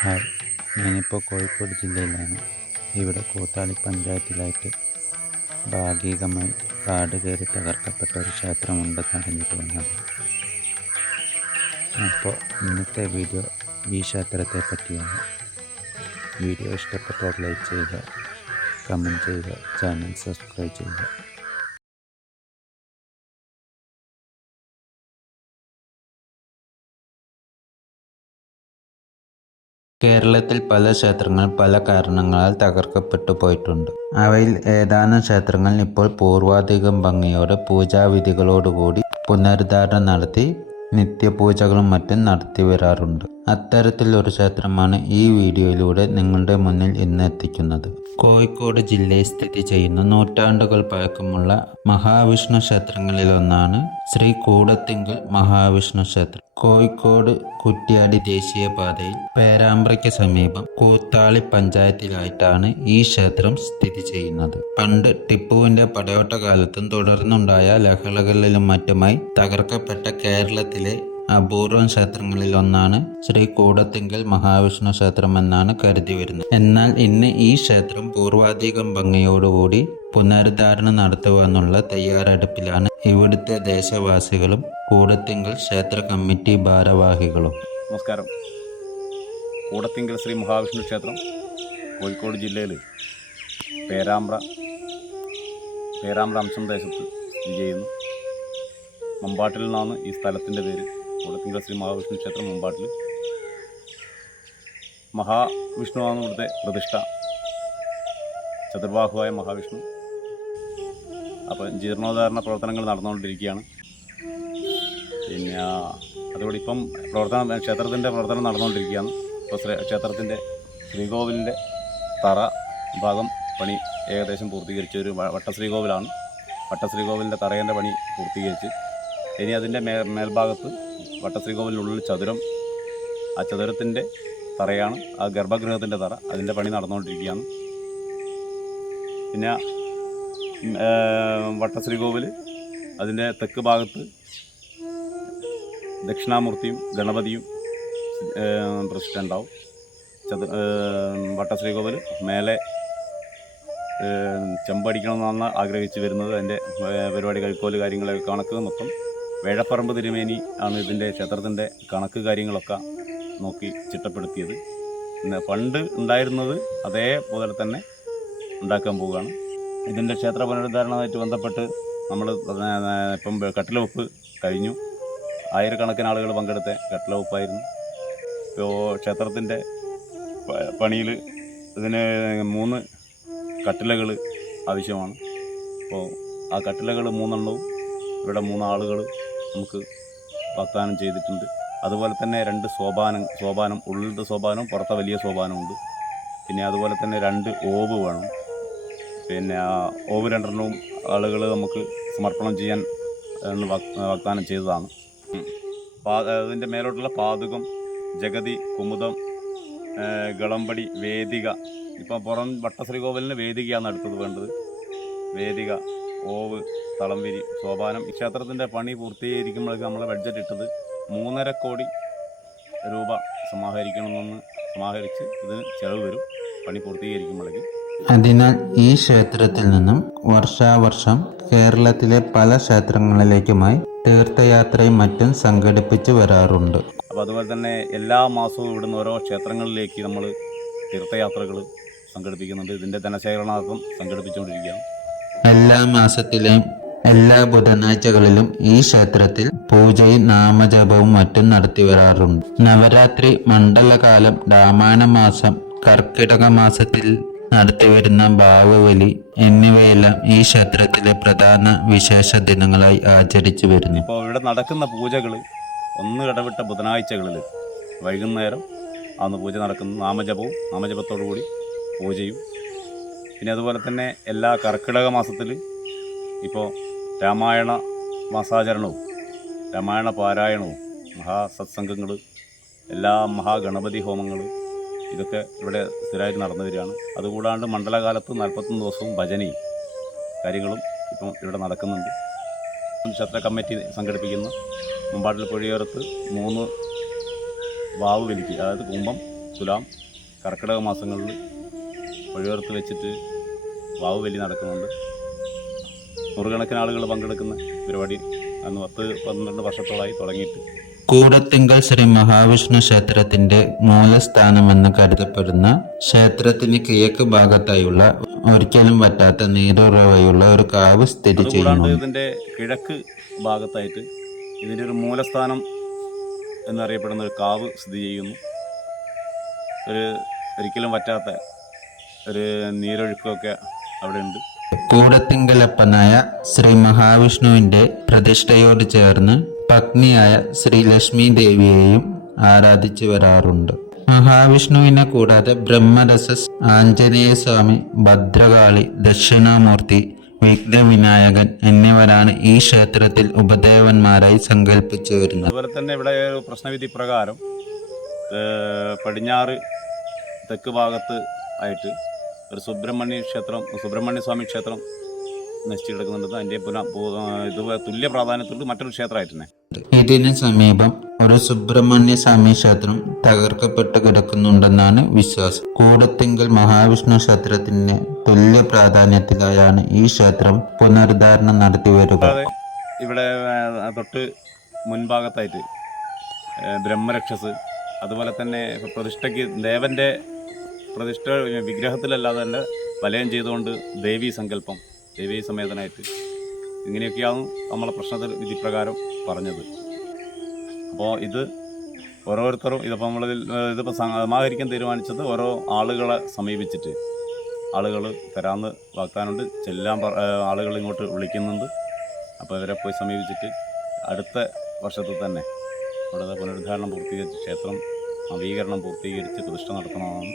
Hi ഞാനിപ്പോൾ കോഴിക്കോട് ജില്ലയിലാണ്. ഇവിടെ കൂത്താളി പഞ്ചായത്തിലായിട്ട് ഭാഗികമായി കാട് കയറി തകർക്കപ്പെട്ട ഒരു ക്ഷേത്രമുണ്ടെന്ന് അറിഞ്ഞിട്ട് വന്നത് അപ്പോൾ ഇന്നത്തെ വീഡിയോ ഈ ക്ഷേത്രത്തെ പറ്റിയാണ്. വീഡിയോ ഇഷ്ടപ്പെട്ടാൽ ലൈക്ക് ചെയ്യുക കമന്റ് ചെയ്യുക ചാനൽ സബ്സ്ക്രൈബ് ചെയ്യുക. കേരളത്തിൽ പല ക്ഷേത്രങ്ങൾ പല കാരണങ്ങളാൽ തകർക്കപ്പെട്ടു പോയിട്ടുണ്ട്. അവയിൽ ഏതാനും ക്ഷേത്രങ്ങൾ ഇപ്പോൾ പൂർവാധികം ഭംഗിയോടെ പൂജാവിധികളോടുകൂടി പുനരുദ്ധാരണം നടത്തി നിത്യപൂജകളും മറ്റും നടത്തി വരാറുണ്ട്. അത്തരത്തിൽ ഒരു ക്ഷേത്രമാണ് ഈ വീഡിയോയിലൂടെ നിങ്ങളുടെ മുന്നിൽ ഇന്ന് എത്തിക്കുന്നത്. കോഴിക്കോട് ജില്ലയിൽ സ്ഥിതി ചെയ്യുന്ന നൂറ്റാണ്ടുകൾ പഴക്കമുള്ള മഹാവിഷ്ണു ക്ഷേത്രങ്ങളിലൊന്നാണ് ശ്രീ കൂടത്തിങ്കൽ മഹാവിഷ്ണു ക്ഷേത്രം. കോഴിക്കോട് കുറ്റ്യാടി ദേശീയപാതയിൽ പേരാമ്പ്രയ്ക്ക് സമീപം കൂത്താളി പഞ്ചായത്തിലായിട്ടാണ് ഈ ക്ഷേത്രം സ്ഥിതി ചെയ്യുന്നത്. പണ്ട് ടിപ്പുവിന്റെ പടയോട്ട കാലത്തും തുടർന്നുണ്ടായ ലഹളകളിലും മറ്റുമായി തകർക്കപ്പെട്ട കേരളത്തിലെ അപൂർവം ക്ഷേത്രങ്ങളിൽ ഒന്നാണ് ശ്രീ കൂടത്തിങ്കൽ മഹാവിഷ്ണു ക്ഷേത്രം എന്നാണ് കരുതി വരുന്നത്. എന്നാൽ ഇന്ന് ഈ ക്ഷേത്രം പൂർവാധികം ഭംഗിയോടുകൂടി പുനരുദ്ധാരണം നടത്തുവാനുള്ള തയ്യാറെടുപ്പിലാണ് ഇവിടുത്തെ ദേശവാസികളും കൂടത്തിങ്കൽ ക്ഷേത്ര കമ്മിറ്റി ഭാരവാഹികളും. നമസ്കാരം. കൂടത്തിങ്കൽ ശ്രീ മഹാവിഷ്ണു ക്ഷേത്രം കോഴിക്കോട് ജില്ലയിൽ പേരാമ്പ്ര പേരാമ്പ്ര അംശം ദേശത്ത് സ്ഥിതി ചെയ്യുന്നു. മമ്പാട്ടിൽ നിന്നാണ് ഈ സ്ഥലത്തിന്റെ പേര്. കൂടത്തിങ്കൽ ശ്രീ മഹാവിഷ്ണു ക്ഷേത്രം മമ്പാട്ടിൽ മഹാവിഷ്ണുവാണ് ഇവിടുത്തെ പ്രതിഷ്ഠ. ചതുർബാഹുവായ മഹാവിഷ്ണു. അപ്പം ജീർണോദ്ധാരണ പ്രവർത്തനങ്ങൾ നടന്നുകൊണ്ടിരിക്കുകയാണ്. പിന്നെ അതുകൂടി ഇപ്പം പ്രവർത്തനം ക്ഷേത്രത്തിന്റെ പ്രവർത്തനം നടന്നുകൊണ്ടിരിക്കുകയാണ്. ഇപ്പോൾ ക്ഷേത്രത്തിന്റെ ശ്രീകോവിലിന്റെ തറ ഭാഗം പണി ഏകദേശം പൂർത്തീകരിച്ച ഒരു വട്ടശ്രീകോവിലാണ്. വട്ടശ്രീകോവിലിന്റെ തറയേന്റെ പണി പൂർത്തീകരിച്ച് ഇനി അതിന്റെ മേ മേൽഭാഗത്ത് വട്ടശ്രീകോവിലിനുള്ളിൽ ചതുരം. ആ ചതുരത്തിന്റെ തറയാണ് ആ ഗർഭഗൃഹത്തിന്റെ തറ. അതിന്റെ പണി നടന്നുകൊണ്ടിരിക്കുകയാണ്. പിന്നെ വട്ടശ്രീകോവിൽ അതിന്റെ തെക്ക് ഭാഗത്ത് ദക്ഷിണാമൂർത്തിയും ഗണപതിയും പ്രസിഡന്റാവും ചതു വട്ടശ്രീകോവിൽ മേലെ ചെമ്പടിക്കണമെന്നാണ് ആഗ്രഹിച്ച് വരുന്നത്. അതിന്റെ പരിപാടി കൈക്കോൽ കാര്യങ്ങളൊക്കെ കണക്ക് മൊത്തം വേഴപ്പറമ്പ് തിരുമേനി ആണ് ഇതിന്റെ ക്ഷേത്രത്തിന്റെ കണക്ക് കാര്യങ്ങളൊക്കെ നോക്കി ചിട്ടപ്പെടുത്തിയത്. പിന്നെ പണ്ട് ഉണ്ടായിരുന്നത് അതേപോലെ തന്നെ ഉണ്ടാക്കാൻ പോവുകയാണ്. ഇതിന്റെ ക്ഷേത്ര പുനരുദ്ധാരണവുമായിട്ട് ബന്ധപ്പെട്ട് നമ്മൾ ഇപ്പം കട്ടിലവെപ്പ് കഴിഞ്ഞു. ആയിരക്കണക്കിന് ആളുകൾ പങ്കെടുത്ത കട്ടിലവെപ്പായിരുന്നു. ഇപ്പോൾ ക്ഷേത്രത്തിന്റെ പണിയിൽ ഇതിന് മൂന്ന് കട്ടിലകൾ ആവശ്യമാണ്. അപ്പോൾ ആ കട്ടിലകൾ മൂന്നെണ്ണവും ഇവിടെ മൂന്നാളുകൾ നമുക്ക് വാഗ്ദാനം ചെയ്തിട്ടുണ്ട്. അതുപോലെ തന്നെ രണ്ട് സോപാനം സോപാനം ഉള്ളിലത്തെ സോപാനവും പുറത്തെ വലിയ സോപാനമുണ്ട് പിന്നെ അതുപോലെ തന്നെ രണ്ട് ഓവ് വേണം. പിന്നെ ആ ഓവ് രണ്ടെണ്ണവും ആളുകൾ നമുക്ക് സമർപ്പണം ചെയ്യാൻ വാഗ്ദാനം ചെയ്തതാണ്. അതിന്റെ മേലോട്ടുള്ള പാതുകം ജഗതി കുമുദം ഗളമ്പടി വേദിക. ഇപ്പം പുറം വട്ടശ്രീകോവിലിന് വേദികയാണ് അടുത്തത് വേണ്ടത്. വേദിക. ഓവ് തളംവിരി സോപാനം. ഈ ക്ഷേത്രത്തിന്റെ പണി പൂർത്തീകരിക്കുമ്പോഴേക്ക് നമ്മൾ ബഡ്ജറ്റ് ഇട്ടത് മൂന്നര കോടി രൂപ സമാഹരിക്കണമെന്ന് സമാഹരിച്ച് ഇതിന് ചെലവ് വരും. പണി പൂർത്തീകരിക്കുമ്പോഴേക്ക്. അതിനാൽ ഈ ക്ഷേത്രത്തിൽ നിന്നും വർഷാവർഷം കേരളത്തിലെ പല ക്ഷേത്രങ്ങളിലേക്കുമായി തീർത്ഥയാത്രയും മറ്റും സംഘടിപ്പിച്ച് വരാറുണ്ട്. അപ്പോൾ അതുപോലെ തന്നെ എല്ലാ മാസവും ഇവിടുന്ന് ഓരോ ക്ഷേത്രങ്ങളിലേക്ക് നമ്മൾ തീർത്ഥയാത്രകൾ സംഘടിപ്പിക്കുന്നുണ്ട്. ഇതിന്റെ ധനശേഖരണാർത്ഥം സംഘടിപ്പിച്ചുകൊണ്ടിരിക്കുകയാണ്. എല്ലാ മാസത്തിലെയും എല്ലാ ബുധനാഴ്ചകളിലും ഈ ക്ഷേത്രത്തിൽ പൂജയും നാമജപവും മറ്റും നടത്തി വരാറുണ്ട്. നവരാത്രി മണ്ഡലകാലം രാമായണ മാസം കർക്കിടക മാസത്തിൽ നടത്തിവരുന്ന ഭാവവലി എന്നിവയെല്ലാം ഈ ക്ഷേത്രത്തിലെ പ്രധാന വിശേഷ ദിനങ്ങളായി ആചരിച്ചു വരുന്നു. ഇപ്പോൾ ഇവിടെ നടക്കുന്ന പൂജകൾ ഒന്ന് ഇടവിട്ട ബുധനാഴ്ചകളിൽ വൈകുന്നേരം അന്ന് പൂജ നടക്കുന്നത് നാമജപവും നാമജപത്തോടു കൂടി പൂജയും പിന്നെ അതുപോലെ തന്നെ എല്ലാ കർക്കിടക മാസത്തിൽ ഇപ്പോൾ രാമായണ മാസാചരണവും രാമായണ പാരായണവും മഹാസത്സംഗങ്ങൾ എല്ലാ മഹാഗണപതി ഹോമങ്ങൾ ഇതൊക്കെ ഇവിടെ സ്ഥിരമായിട്ട് നടന്നു വരികയാണ്. അതുകൂടാണ്ട് മണ്ഡലകാലത്ത് നാൽപ്പത്തൊന്ന് ദിവസവും ഭജനയും കാര്യങ്ങളും ഇപ്പം ഇവിടെ നടക്കുന്നുണ്ട്. ക്ഷേത്ര കമ്മിറ്റി സംഘടിപ്പിക്കുന്ന മുമ്പാട്ടിൽ പുഴയോരത്ത് മൂന്ന് വാവ് വലിക്കുക അതായത് കുംഭം തുലാം കർക്കിടക മാസങ്ങളിൽ വഴിയോരത്ത് വെച്ചിട്ട് വാവ് വലി നടക്കുന്നുണ്ട്. നൂറുകണക്കിന് ആളുകൾ പങ്കെടുക്കുന്ന പരിപാടി അന്ന് പത്ത് പന്ത്രണ്ട് വർഷത്തോളമായി തുടങ്ങിയിട്ട്. കൂടത്തിങ്കൽ ശ്രീ മഹാവിഷ്ണു ക്ഷേത്രത്തിന്റെ മൂലസ്ഥാനമെന്ന് കരുതപ്പെടുന്ന ക്ഷേത്രത്തിന് കിഴക്ക് ഭാഗത്തായുള്ള ഒരിക്കലും പറ്റാത്ത നീരുറവയുള്ള ഒരു കാവ് സ്ഥിതി ചെയ്യുന്നു. ഇതിന്റെ കിഴക്ക് ഭാഗത്തായിട്ട് ഇതിന്റെ ഒരു മൂലസ്ഥാനം എന്നറിയപ്പെടുന്ന ഒരു കാവ് സ്ഥിതി ചെയ്യുന്നു. ഒരു ഒരിക്കലും പറ്റാത്ത ഒരു നീരൊഴുക്കൊക്കെ അവിടെ ഉണ്ട് കൂടത്തിങ്കലപ്പനായ ശ്രീ മഹാവിഷ്ണുവിന്റെ പ്രതിഷ്ഠയോട് ചേർന്ന് പത്നിയായ ശ്രീ ലക്ഷ്മി ദേവിയെയും ആരാധിച്ചു വരാറുണ്ട്. മഹാവിഷ്ണുവിനെ കൂടാതെ ബ്രഹ്മരസ ആഞ്ജനേയ സ്വാമി ഭദ്രകാളി ദക്ഷിണാമൂർത്തി വിഘ്നവിനായകൻ എന്നിവരാണ് ഈ ക്ഷേത്രത്തിൽ ഉപദേവന്മാരായി സങ്കല്പിച്ചു വരുന്നത്. അതുപോലെ തന്നെ ഇവിടെ പ്രശ്നവിധി പ്രകാരം പടിഞ്ഞാറ് തെക്ക് ഭാഗത്ത് ആയിട്ട് ഒരു സുബ്രഹ്മണ്യ ക്ഷേത്രം സുബ്രഹ്മണ്യ സ്വാമി ക്ഷേത്രം നശിച്ചു കിടക്കുന്നുണ്ട് അതിന്റെ പുനഃ ഇത് തുല്യ പ്രാധാന്യത്തോട് മറ്റൊരു ക്ഷേത്രമായിട്ട് തന്നെ ഇതിന് സമീപം ഒരു സുബ്രഹ്മണ്യ സ്വാമി ക്ഷേത്രം തകർക്കപ്പെട്ട് കിടക്കുന്നുണ്ടെന്നാണ് വിശ്വാസം. കൂടത്തിങ്കൽ മഹാവിഷ്ണു ക്ഷേത്രത്തിന് തുല്യ പ്രാധാന്യത്തിലായാണ് ഈ ക്ഷേത്രം പുനരുദ്ധാരണം നടത്തി വരിക. ഇവിടെ തൊട്ട് മുൻഭാഗത്തായിട്ട് ബ്രഹ്മരക്ഷസ് അതുപോലെ തന്നെ പ്രതിഷ്ഠയ്ക്ക് ദേവന്റെ പ്രതിഷ്ഠ വിഗ്രഹത്തിലല്ലാതെ തന്നെ വലയം ചെയ്തുകൊണ്ട് ദേവീ സങ്കല്പം ദേവീ സമേതനായിട്ട്. ഇങ്ങനെയൊക്കെയാണ് നമ്മളെ പ്രശ്നത്തിൽ വിധിപ്രകാരം പറഞ്ഞത്. അപ്പോൾ ഇത് ഓരോരുത്തരും ഇതിപ്പോൾ നമ്മൾ ഇതിപ്പോൾ സമാഹരിക്കാൻ തീരുമാനിച്ചത് ഓരോ ആളുകളെ സമീപിച്ചിട്ട്. ആളുകൾ തരാമെന്ന് വാഗ്ദാനമുണ്ട്. ചെല്ലാൻ ആളുകൾ ഇങ്ങോട്ട് വിളിക്കുന്നുണ്ട്. അപ്പോൾ ഇവരെ പോയി സമീപിച്ചിട്ട് അടുത്ത വർഷത്തിൽ തന്നെ ഇവിടുത്തെ പുനരുദ്ധാരണം പൂർത്തീകരിച്ച് ക്ഷേത്രം നവീകരണം പൂർത്തീകരിച്ച് പ്രതിഷ്ഠ നടത്തണമെന്നാണ്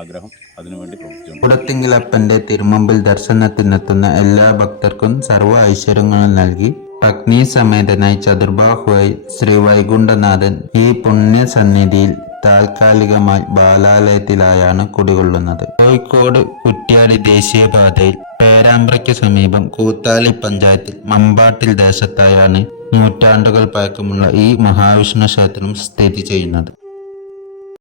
ആഗ്രഹം അതിനുവേണ്ടി പ്രവർത്തിച്ചുകൊണ്ട് കൂടത്തിങ്കലപ്പന്റെ തിരുമുമ്പിൽ ദർശനത്തിനെത്തുന്ന എല്ലാ ഭക്തർക്കും സർവ ഐശ്വര്യങ്ങളും നൽകി പത്നി സമേതനായി ചതുർബാഹുവായി ശ്രീ വൈകുണ്ഠനാഥൻ ഈ പുണ്യ സന്നിധിയിൽ താൽക്കാലികമായി ബാലാലയത്തിലായാണ് കുടികൊള്ളുന്നത്. കോഴിക്കോട് കുറ്റ്യാടി ദേശീയപാതയിൽ പേരാമ്പ്രയ്ക്ക് സമീപം കൂത്താലി പഞ്ചായത്തിൽ മമ്പാട്ടിൽ ദേശത്തായാണ് നൂറ്റാണ്ടുകൾ പഴക്കമുള്ള ഈ മഹാവിഷ്ണു ക്ഷേത്രം സ്ഥിതി ചെയ്യുന്നത്.